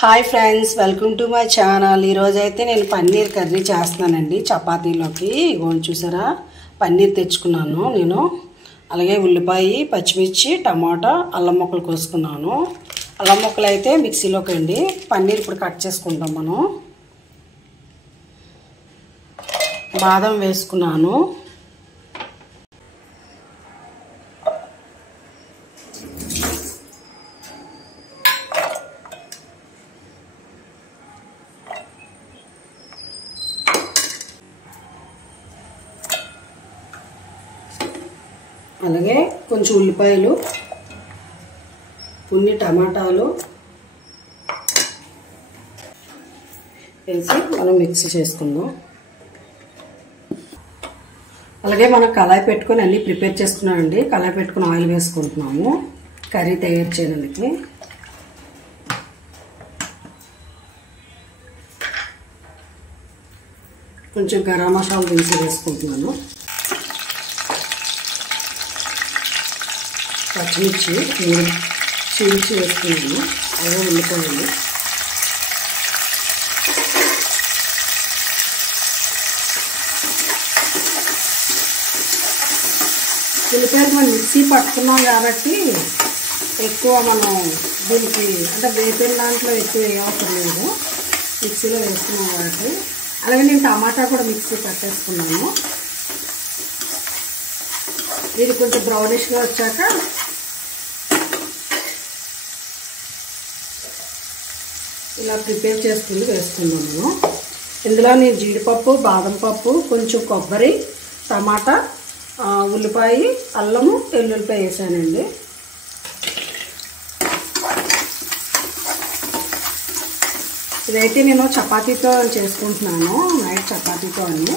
Hi friends, welcome to my channel. ఈరోజైతే నేను paneer curry చేస్తున్నానండి చపాతీలోకి. ఇగోండి చూసారా, పన్నీర్ తెచ్చుకున్నాను నేను. అలాగే ఉల్లిపాయ, పచ్చిమిర్చి, టమాటా, అల్లం ముక్కలు కోసుకున్నాను. అల్లం ముక్కలు అయితే మిక్సీలోకి అండి. పన్నీర్ ఇప్పుడు కట్ చేసుకుంటాం మనం. బాదం వేసుకున్నాను. అలాగే కొంచెం ఉల్లిపాయలు, కొన్ని టమాటాలు వేసి మనం మిక్స్ చేసుకుందాం. అలాగే మనం కళాయి పెట్టుకొని అన్నీ ప్రిపేర్ చేసుకున్నామండి. కళాయి పెట్టుకుని ఆయిల్ వేసుకుంటున్నాము కర్రీ తయారు చేయడానికి. కొంచెం గరం మసాలా దినుసు వేసుకుంటున్నాను. పచ్చిమిర్చి చీల్చి వేసుకున్నాను. అలాగే ఉల్లిపాయలు, ఉల్లిపాయలు మనం మిక్సీ పట్టుకున్నాం కాబట్టి ఎక్కువ మనం దీనికి అంటే వేపిన దాంట్లో ఎక్కువ ఏ అవసరం లేదు, మిక్సీలో వేసుకున్నాం కాబట్టి. అలాగే నేను టమాటా కూడా మిక్సీ పట్టేసుకున్నాను. ఇది కొంచెం బ్రౌనిష్గా వచ్చాక ఇలా ప్రిపేర్ చేసుకుని వేసుకున్నాను. ఇందులో నేను జీడిపప్పు, బాదం పప్పు, కొంచెం కొబ్బరి, టమాటా, ఉల్లిపాయ, అల్లము, వెల్లుల్లిపాయ వేసానండి. ఇదైతే నేను చపాతీతో చేసుకుంటున్నాను, నైట్ చపాతీతో అని.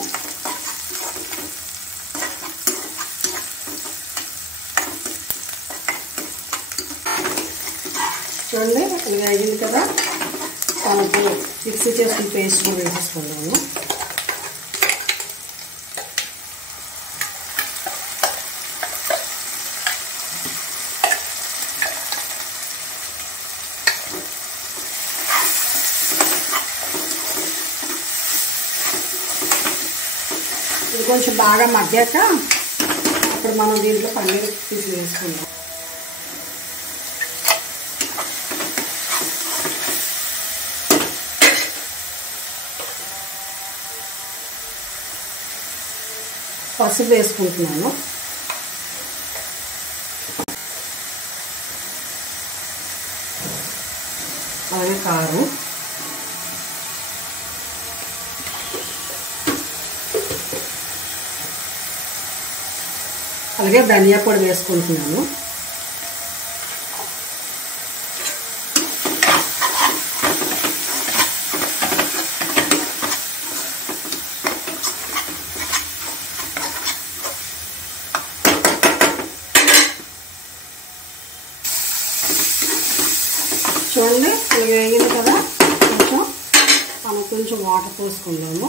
చూడండి ఇలా అయింది కదా. మనకు మిక్సీ చేసిన పేస్ట్ కూడా వేసేసుకున్నాము. ఇది కొంచెం బాగా మగ్గాక అప్పుడు మనం దీంట్లో పన్నీర్ తీసి వేసుకుందాం. పసుపు వేసుకుంటున్నాను. అలాగే కారం, అలాగే ధనియా పొడి వేసుకుంటున్నాను. చూడండి ఇలా వేగింది కదా. మనం కొంచెం వాటర్ పోసుకుందాము.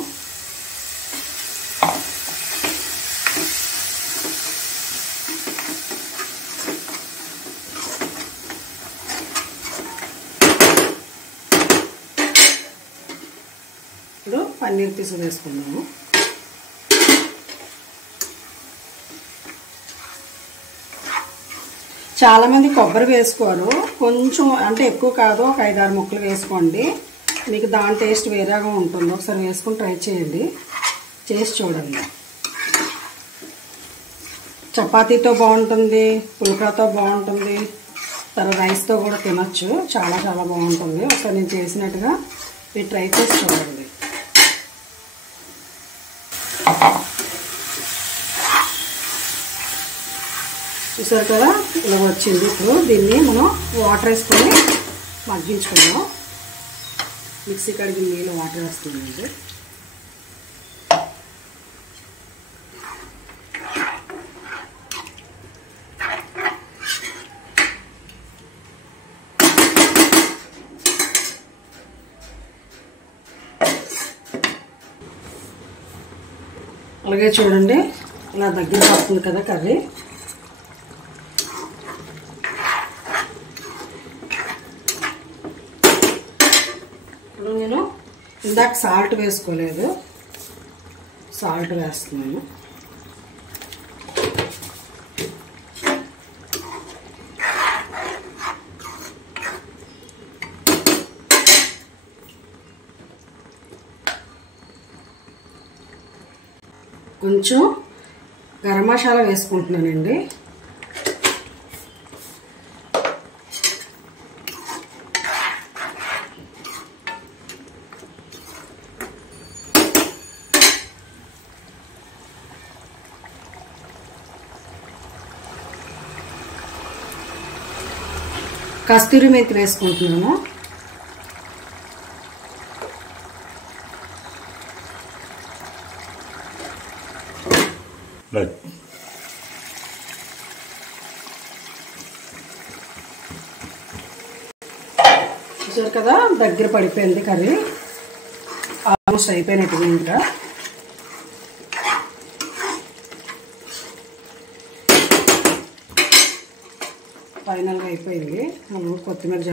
ఇప్పుడు పన్నీర్ పీసు వేసుకుందాము. చాలామంది కొబ్బరి వేసుకోరు, కొంచెం అంటే ఎక్కువ కాదు, ఒక 5-6 ముక్కలు వేసుకోండి. మీకు దాని టేస్ట్ వేరేగా ఉంటుంది. ఒకసారి వేసుకొని ట్రై చేయండి, చేసి చూడండి. చపాతీతో బాగుంటుంది, పుల్కాతో బాగుంటుంది, తర్వాత రైస్తో కూడా తినచ్చు. చాలా చాలా బాగుంటుంది. ఒకసారి నేను చేసినట్టుగా మీరు ట్రై చేసి చూడండి. చూసారు కదా ఇలా వచ్చింది. ఇప్పుడు దీన్ని మనం వాటర్ వేసుకొని మగ్గించుకుందాం. మిక్సీ కడిగిన నీళ్ళు వాటర్ వేస్తుందండి. అలాగే చూడండి ఇలా దగ్గర పడుతుంది కదా కర్రీ. ఇప్పుడు నేను ఇందాక సాల్ట్ వేసుకోలేదు, సాల్ట్ వేస్తున్నాను. కొంచెం గరం మసాలా వేసుకుంటున్నానండి. కస్తూరి మెంతి వేసుకుంటున్నాను. చూసారు కదా, దగ్గర పడిపోయింది కర్రీ, ఆల్మోస్ట్ అయిపోయినట్టుగా. ఇంకా ఫైనల్గా అయిపోయింది. మనం కొత్తిమీర